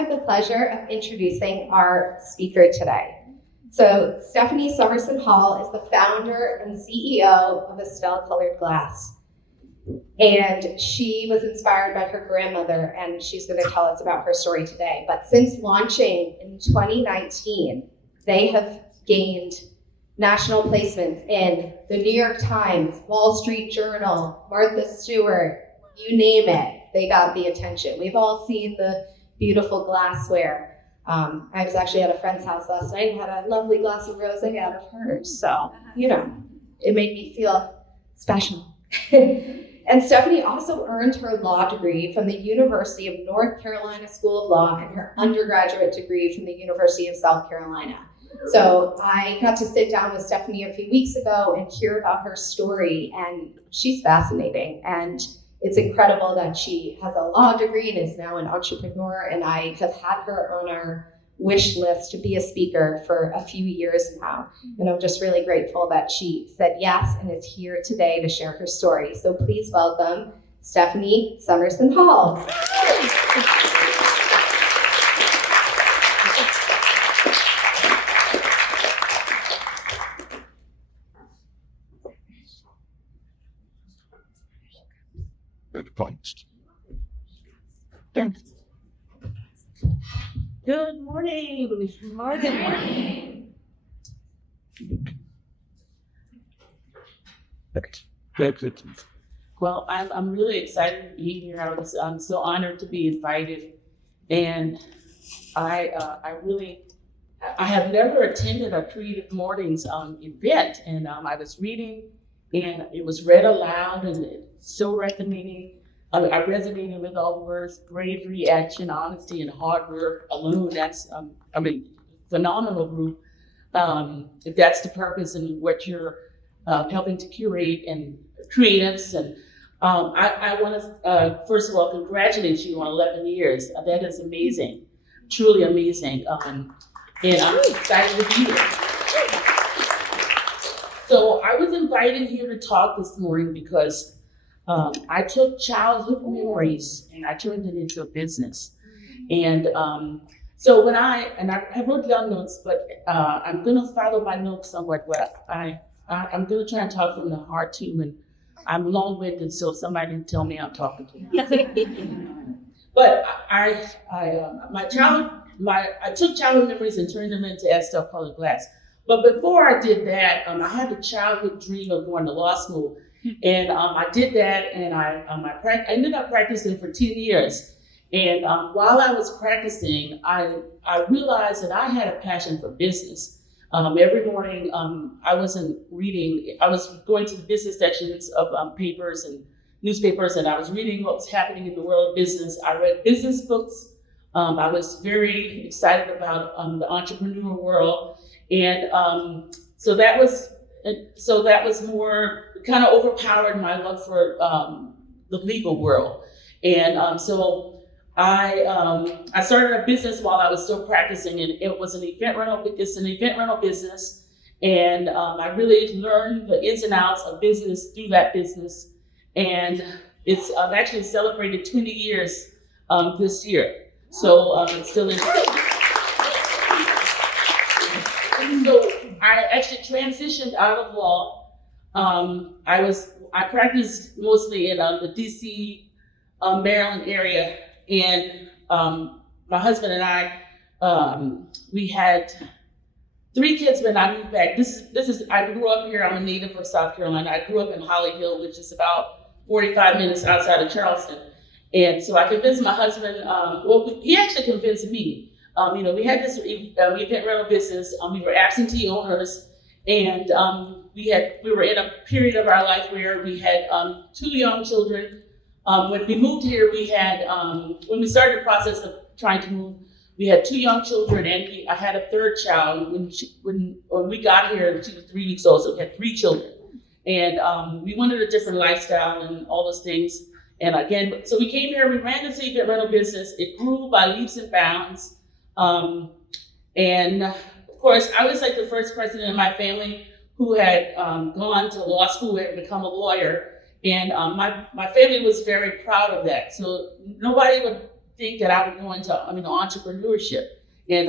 have the pleasure of introducing our speaker today. So Stephanie Summerson Hall is the founder and CEO of Estelle Colored Glass. And she was inspired by her grandmother, and she's going to tell us about her story today. But since launching in 2019, they have gained national placements in the New York Times, Wall Street Journal, Martha Stewart, you name it, they got the attention. We've all seen the beautiful glassware. I was actually at a friend's house last night and had a lovely glass of rosé out of hers. So, it made me feel special. And Stephanie also earned her law degree from the University of North Carolina School of Law and her undergraduate degree from the University of South Carolina. So I got to sit down with Stephanie a few weeks ago and hear about her story, and she's fascinating. And it's incredible that she has a law degree and is now an entrepreneur, and I have had her on our wish list to be a speaker for a few years now. And I'm just really grateful that she said yes and is here today to share her story. So please welcome Stephanie Summerson Hall. Good point. Good morning. Good morning. Good. Well, I'm really excited to be here. I'm so honored to be invited, and I have never attended a Creative Mornings event, and I was reading, and it was read aloud, and it's so resonating. I resonated with all the words: bravery, action, honesty, and hard work alone. That's, phenomenal group. If that's the purpose and what you're helping to curate and creatives. And I want to, first of all, congratulate you on 11 years. That is amazing, truly amazing. And I'm excited to be here. So I was invited here to talk this morning because I took childhood memories and I turned it into a business. And so when I wrote down notes, but I'm going to follow my notes somewhat. But I'm going to try and talk from the heart too. And I'm long-winded, so somebody can tell me I'm talking to you. But I took childhood memories and turned them into Estelle Colored Glass. But before I did that, I had a childhood dream of going to law school. And I did that, and I ended up practicing for 10 years. And while I was practicing, I realized that I had a passion for business. Every morning, I was going to the business sections of papers and newspapers, and I was reading what was happening in the world of business. I read business books. I was very excited about the entrepreneur world. And so that was more kind of overpowered my love for the legal world. And so I started a business while I was still practicing, and it's an event rental business. And I really learned the ins and outs of business through that business. And I've actually celebrated 20 years this year. So it's still in. So I actually transitioned out of law. I practiced mostly in the DC, Maryland area, and my husband and I, we had 3 kids when I moved back. I grew up here. I'm a native of South Carolina. I grew up in Holly Hill, which is about 45 minutes outside of Charleston. And so I convinced my husband, he actually convinced me. We had this event rental business. We were absentee owners, and we were in a period of our life where we had 2 young children. When we moved here, when we started the process of trying to move, we had 2 young children, and I had a 3rd child. When we got here, she was 3 weeks old, so we had 3 children. And we wanted a different lifestyle and all those things. And again, so we came here, we ran this event rental business. It grew by leaps and bounds. And of course, I was like the first person in my family who had gone to law school and become a lawyer. And my family was very proud of that. So nobody would think that I would go into entrepreneurship and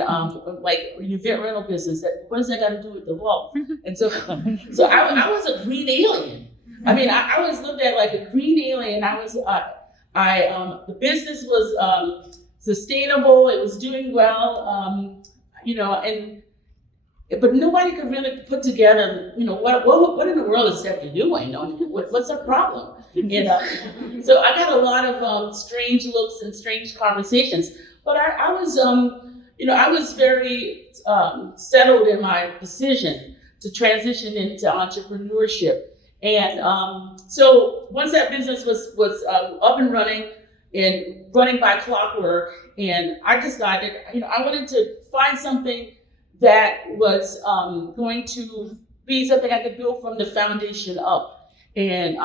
like an event rental business. What does that got to do with the law? And so I was a green alien. I mean, I was looked at like a green alien. The business was sustainable. It was doing well, but nobody could really put together, what in the world is Stephanie doing? What's her problem? So I got a lot of strange looks and strange conversations. But I was very settled in my decision to transition into entrepreneurship. And so once that business was up and running by clockwork, and I decided, I wanted to find something that was going to be something I could build from the foundation up. And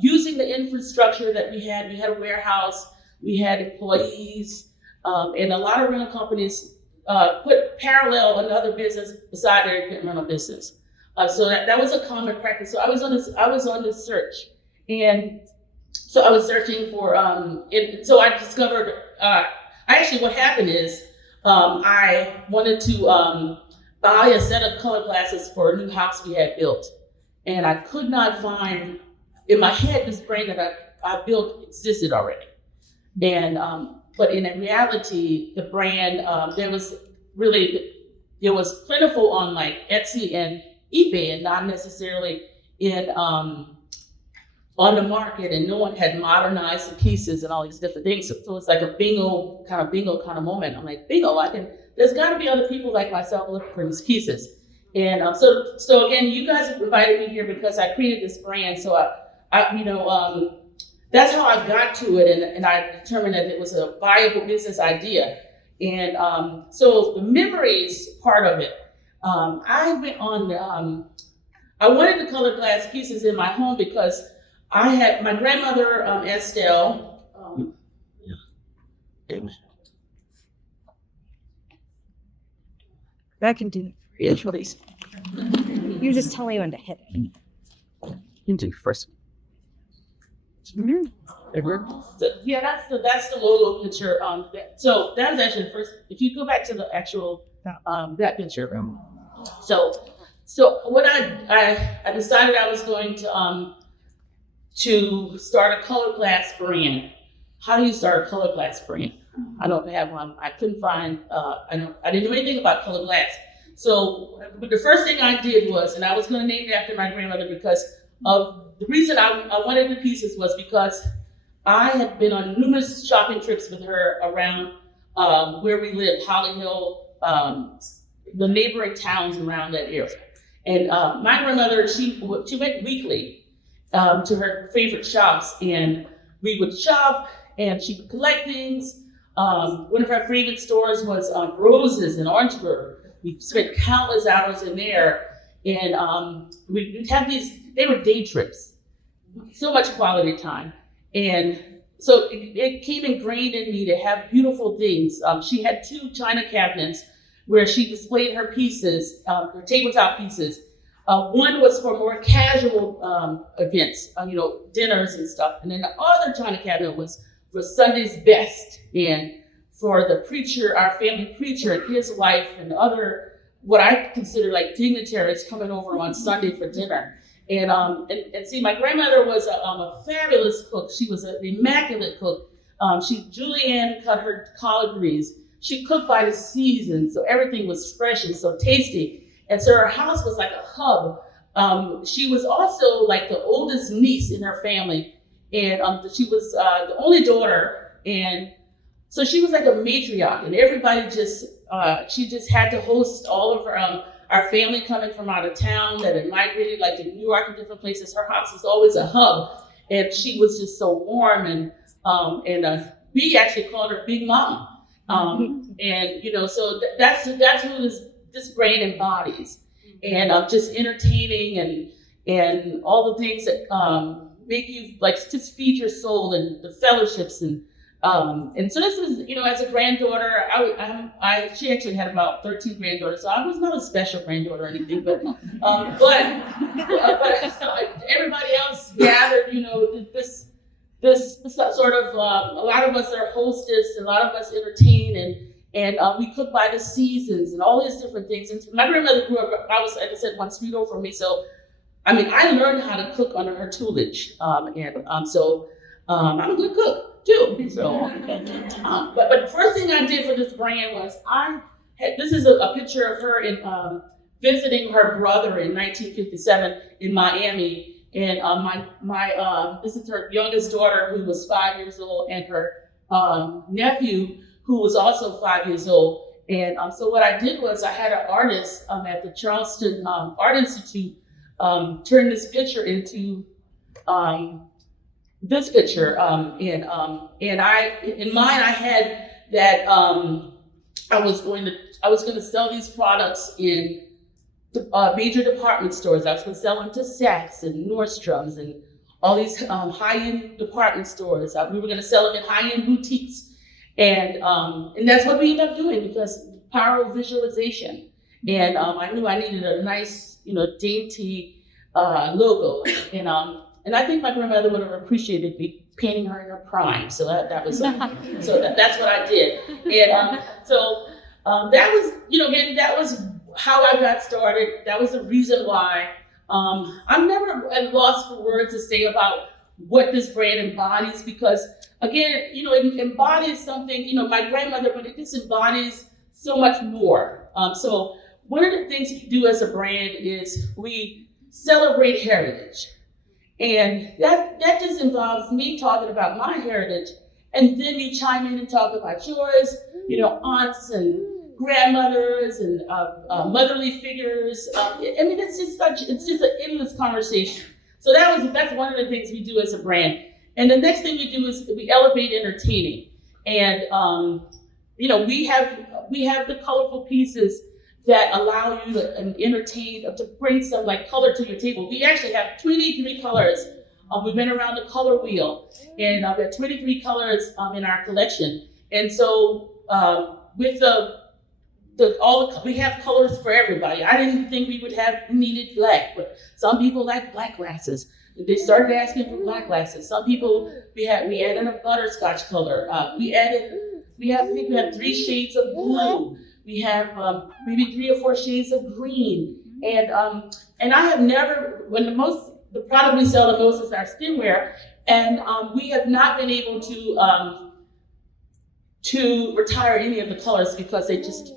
using the infrastructure that we had a warehouse, we had employees, and a lot of rental companies put parallel another business beside their event rental business. So that was a common practice. So I was on this search, and so I was searching for. So I discovered. What happened is I wanted to buy a set of colored glasses for a new house we had built, and I could not find in my head this brand that I built existed already, and but in reality, the brand it was plentiful on like Etsy and eBay, and not necessarily in on the market, and no one had modernized the pieces and all these different things. So it's like a bingo kind of moment. I'm like, bingo, there's got to be other people like myself looking for these pieces. And so again, you guys have invited me here because I created this brand. So that's how I got to it, and I determined that it was a viable business idea. And so the memories part of it, I went on. I wanted the colored glass pieces in my home because I had my grandmother, Estelle. That can do Yeah, please. You just tell me when to hit it. You do first. Yeah, that's the logo picture. So that was actually the first. If you go back to the actual that picture. So what I decided I was going to start a colored glass brand. How do you start a colored glass brand? I don't have one. I couldn't find. I didn't know anything about colored glass. So, but the first thing I did was, and I was going to name it after my grandmother because of the reason I wanted the pieces was because I had been on numerous shopping trips with her around where we lived, Holly Hill, the neighboring towns around that area. And my grandmother, she went weekly to her favorite shops, and we would shop, and she would collect things. One of her favorite stores was Roses in Orangeburg. We spent countless hours in there, and we'd have these. They were day trips, so much quality time, and so it came ingrained in me to have beautiful things. She had 2 china cabinets where she displayed her pieces, her tabletop pieces. One was for more casual events, dinners and stuff, and then the other china cabinet was for Sunday's best, and for the preacher, our family preacher and his wife and other, what I consider like dignitaries coming over on Sunday for dinner. And see, my grandmother was a fabulous cook. She was an immaculate cook. Julianne cut her collard greens. She cooked by the season, so everything was fresh and so tasty. And so her house was like a hub. She was also like the oldest niece in her family, and she was the only daughter, and so she was like a matriarch, and everybody she just had to host all of our family coming from out of town that had migrated, like to New York and different places. Her house was always a hub, and she was just so warm, and we actually called her Big Mama. And so that's who this brand embodies, and just entertaining and all the things that make you like just feed your soul, and the fellowships and so this is, as a granddaughter, she actually had about 13 granddaughters, so I was not a special granddaughter or anything, but everybody else gathered, this sort of, a lot of us are hostess, a lot of us entertain, and we cook by the seasons and all these different things. And my grandmother grew up, I was, like I said, one street over from me. So, I mean, I learned how to cook under her tutelage. So I'm a good cook too. So, but the first thing I did for this brand was this is a picture of her in visiting her brother in 1957 in Miami. And this is her youngest daughter, who was 5 years old, and her nephew, who was also 5 years old. And so what I did was I had an artist at the Charleston Art Institute turn this picture into this picture. And I, in mind, I had that I was going to sell these products in major department stores. I was going to sell them to Saks and Nordstrom's and all these high-end department stores. We were going to sell them in high-end boutiques, and that's what we ended up doing, because power of visualization. And I knew I needed a nice, dainty logo, and I think my grandmother would have appreciated me painting her in her prime. So that was that's what I did, and so that was, again, that was how I got started. That was the reason why. I'm never at a loss for words to say about what this brand embodies, because again, it embodies something, my grandmother, but this embodies so much more. So one of the things we do as a brand is we celebrate heritage. And that just involves me talking about my heritage, and then you chime in and talk about yours, aunts and grandmothers and motherly figures. It's just an endless conversation. So that's one of the things we do as a brand. And the next thing we do is we elevate entertaining. And we have the colorful pieces that allow you to entertain, to bring some color to your table. We actually have 23 colors. We've been around the color wheel, and we have 23 colors in our collection. And so with we have colors for everybody. I didn't think we needed black, but some people like black glasses. They started asking for black glasses. Some people, we added a butterscotch color. We have 3 shades of blue. We have maybe 3 or 4 shades of green. And I have never, the product we sell the most is our skinwear, and we have not been able to retire any of the colors, because they just,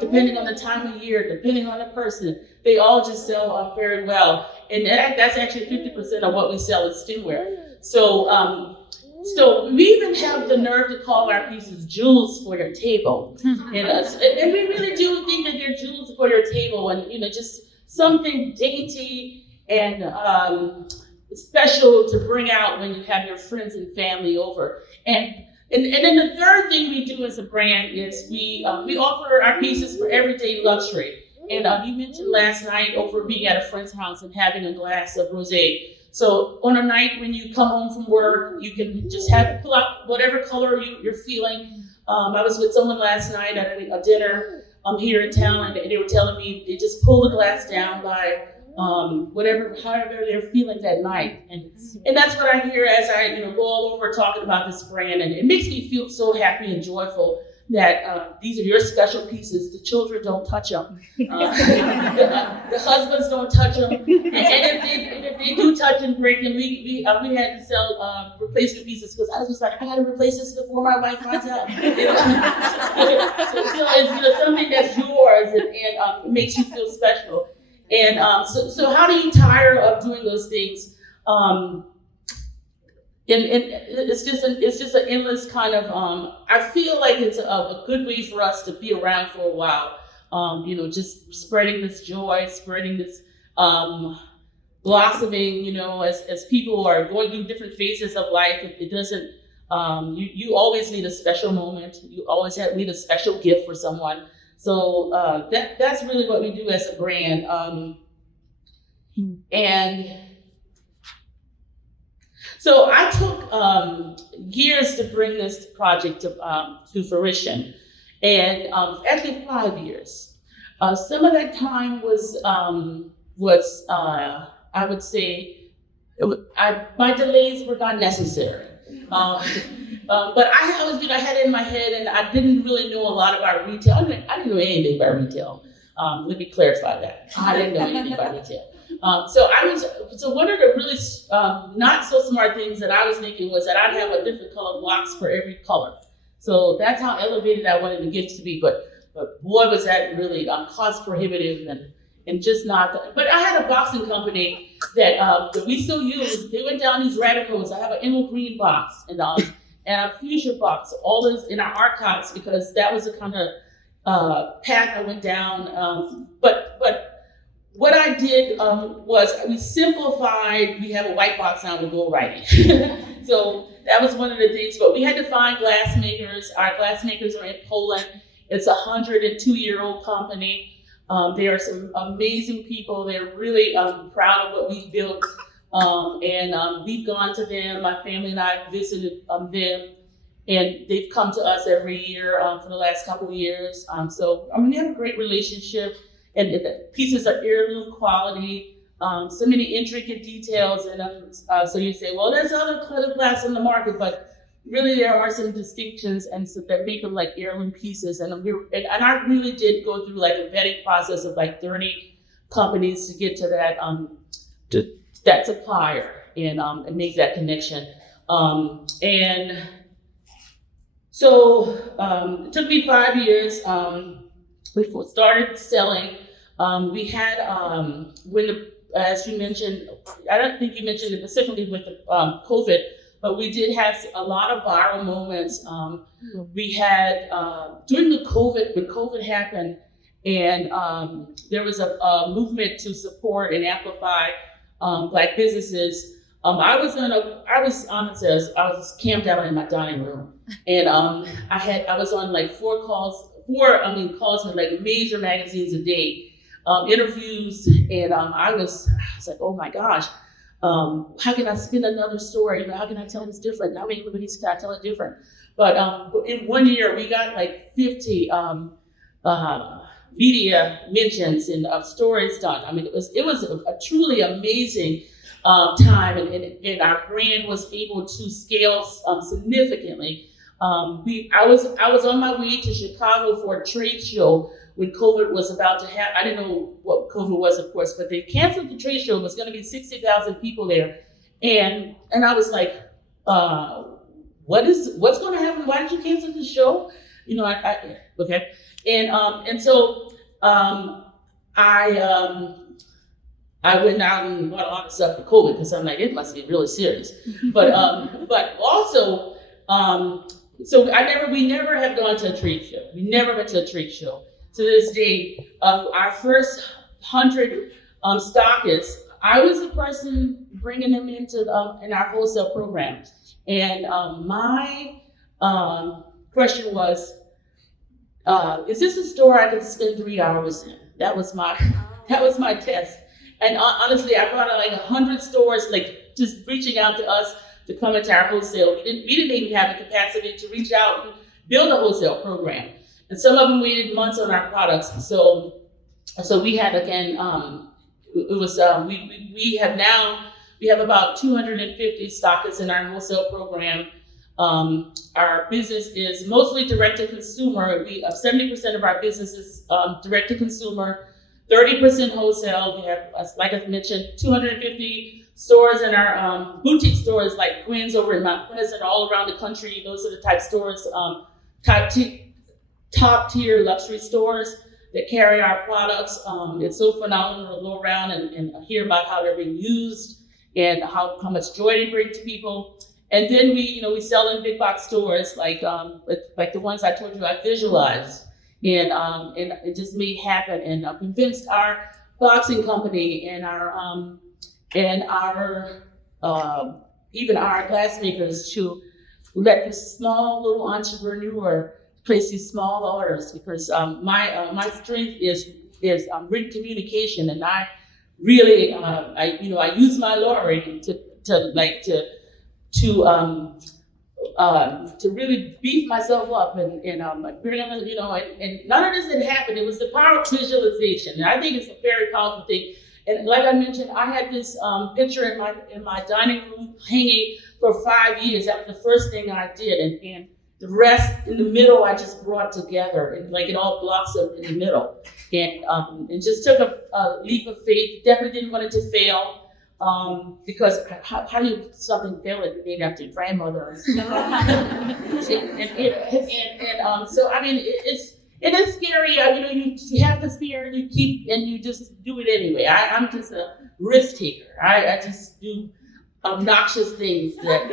depending on the time of year, depending on the person, they all just sell very well. And that's actually 50% of what we sell is skinwear. So we even have the nerve to call our pieces jewels for your table. And we really do think that they're jewels for your table, and just something dainty and special to bring out when you have your friends and family over. And then the third thing we do as a brand is we offer our pieces for everyday luxury. And you mentioned last night over being at a friend's house and having a glass of rosé. So on a night when you come home from work, you can just pull out whatever color you're feeling. I was with someone last night at a dinner here in town, and they were telling me they just pull the glass down by however they're feeling that night. And that's what I hear as I go all over talking about this brand, and it makes me feel so happy and joyful that these are your special pieces. The children don't touch them. The husbands don't touch them. And if they do touch and break them, we had to sell replacement pieces, because I was just like, I got to replace this before my wife finds out. So it's something that's yours, and makes you feel special. And so how do you tire of doing those things? And it's just an endless kind of, I feel like it's a good way for us to be around for a while. Just spreading this joy, spreading this blossoming, as people are going through different phases of life. It doesn't, you always need a special moment. You always need a special gift for someone. So that's really what we do as a brand. And so I took years to bring this project to fruition, and actually 5 years. Some of that time was I would say, my delays were not necessary. But I always, I had it in my head, and I didn't really know a lot about retail. I didn't know anything about retail. Let me clarify that. I didn't know anything about retail. So one of the really not so smart things that I was thinking was that I'd have a different color box for every color. So that's how elevated I wanted the gifts to be. But boy, was that really cost prohibitive and just not. But I had a boxing company that we still use. They went down these rabbit holes. I have an emerald green box and a fuchsia box, all those in our archives, because that was the kind of path I went down. But what I did was we simplified. We have a white box now with gold writing. So that was one of the things. But we had to find glass makers. Our glass makers are in Poland. It's a 102-year-old company. They are some amazing people. They're really proud of what we've built. And we've gone to them. My family and I visited them. And they've come to us every year for the last couple of years. We have a great relationship. And the pieces are heirloom quality. So many intricate details. And so you say, well, there's other colored glass in the market, but really there are some distinctions, and so that make them like heirloom pieces. And I really did go through like a vetting process of like 30 companies to get to that supplier and make that connection. And so it took me 5 years. We started selling. We had as you mentioned, I don't think you mentioned it specifically with the COVID, but we did have a lot of viral moments. We had during the COVID, when COVID happened, and there was a movement to support and amplify Black businesses. I was camped out in my dining room, and I was on like calls with like major magazines a day, interviews, and I was like, oh my gosh, how can I spin another story? How can I tell this different? How many companies can I tell it different? But in 1 year, we got like 50 media mentions and stories done. I mean, it was a truly amazing time, and our brand was able to scale significantly. I was on my way to Chicago for a trade show when COVID was about to happen. I didn't know what COVID was, of course, but they canceled the trade show. It was going to be 60,000 people there, and I was like, what's going to happen? Why did you cancel the show? Okay, and so I went out and bought a lot of stuff for COVID because I'm like, it must be really serious. But also, so we never have gone to a trade show. We never went to a trade show. To this day, our first 100 stockists, I was the person bringing them into in our wholesale program. And my question was, is this a store I could spend 3 hours in? That was my test. And honestly, I brought out like 100 stores, like just reaching out to us to come into our wholesale. We didn't even have the capacity to reach out and build a wholesale program. And some of them waited months on our products. So we had, again, we have about 250 stockists in our wholesale program. Our business is mostly direct to consumer. 70% of our business is direct to consumer, 30% wholesale. We have, like I mentioned, 250 stores in our boutique stores, like Quinn's over in Mount Pleasant, all around the country. Those are the type stores, top tier luxury stores that carry our products. It's so phenomenal to go around and hear about how they're being used and how much joy they bring to people. And then we sell in big box stores like the ones I told you I visualized, and it just made happen. And I convinced our boxing company and our even our glass makers to let this small little entrepreneur place these small orders, because my strength is written communication, and I really I use my lawyering to really beef myself up and bring on, and none of this had happened. It was the power of visualization, and I think it's a very powerful thing. And like I mentioned, I had this picture in my dining room hanging for 5 years. That was the first thing I did, and the rest in the middle I just brought together, and like it all blossomed in the middle. And it just took a leap of faith. Definitely didn't want it to fail. Because how do you something fail it named after your grandmother? So I mean, it is scary. You have the fear, and you keep, and you just do it anyway. I'm just a risk taker. I just do obnoxious things that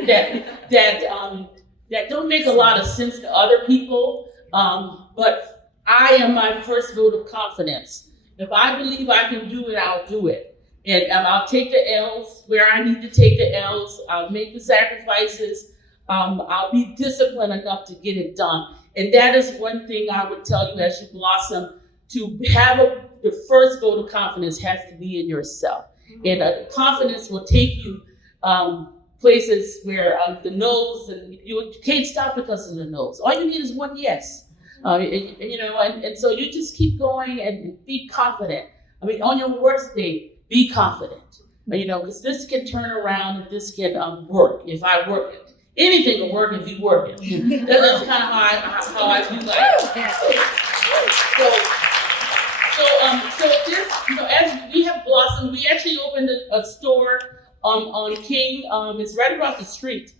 don't make a lot of sense to other people. But I am my first vote of confidence. If I believe I can do it, I'll do it. And I'll take the L's where I need to take the L's. I'll make the sacrifices. I'll be disciplined enough to get it done. And that is one thing I would tell you as you blossom, to have the first vote of confidence has to be in yourself. And confidence will take you places where the no's, and you can't stop because of the no's. All you need is one yes. And so you just keep going and be confident. I mean, on your worst day, be confident, because this can turn around and this can work if I work it. Anything will work if you work it. That's kind of how I view life. So this, as we have blossomed, we actually opened a store on King. It's right across the street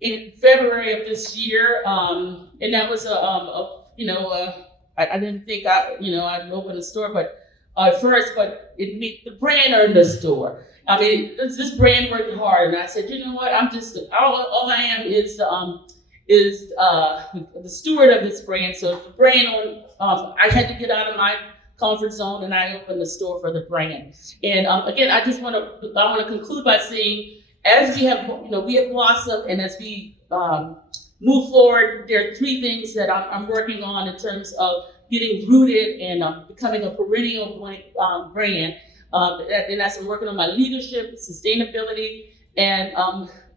in February of this year, and that was I didn't think I'd open a store, but. First, but the brand earned the store. I mean, this brand worked hard, and I said, you know what? I'm just all I am is the steward of this brand. So the brand I had to get out of my comfort zone, and I opened the store for the brand. And again, I want to conclude by saying, as we have blossomed, and as we move forward, there are 3 things that I'm working on in terms of getting rooted and becoming a perennial brand. And that's working on my leadership, sustainability, and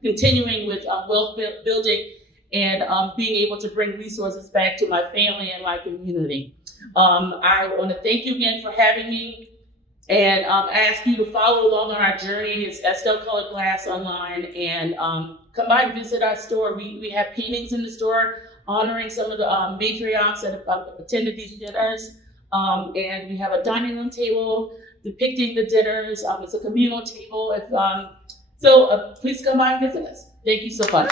continuing with wealth building, and being able to bring resources back to my family and my community. I want to thank you again for having me, and ask you to follow along on our journey. It's Estelle Colored Glass online, and come by and visit our store. We have paintings in the store honoring some of the matriarchs that have attended these dinners. And we have a dining room table depicting the dinners. It's a communal table. So please come by and visit us. Thank you so much.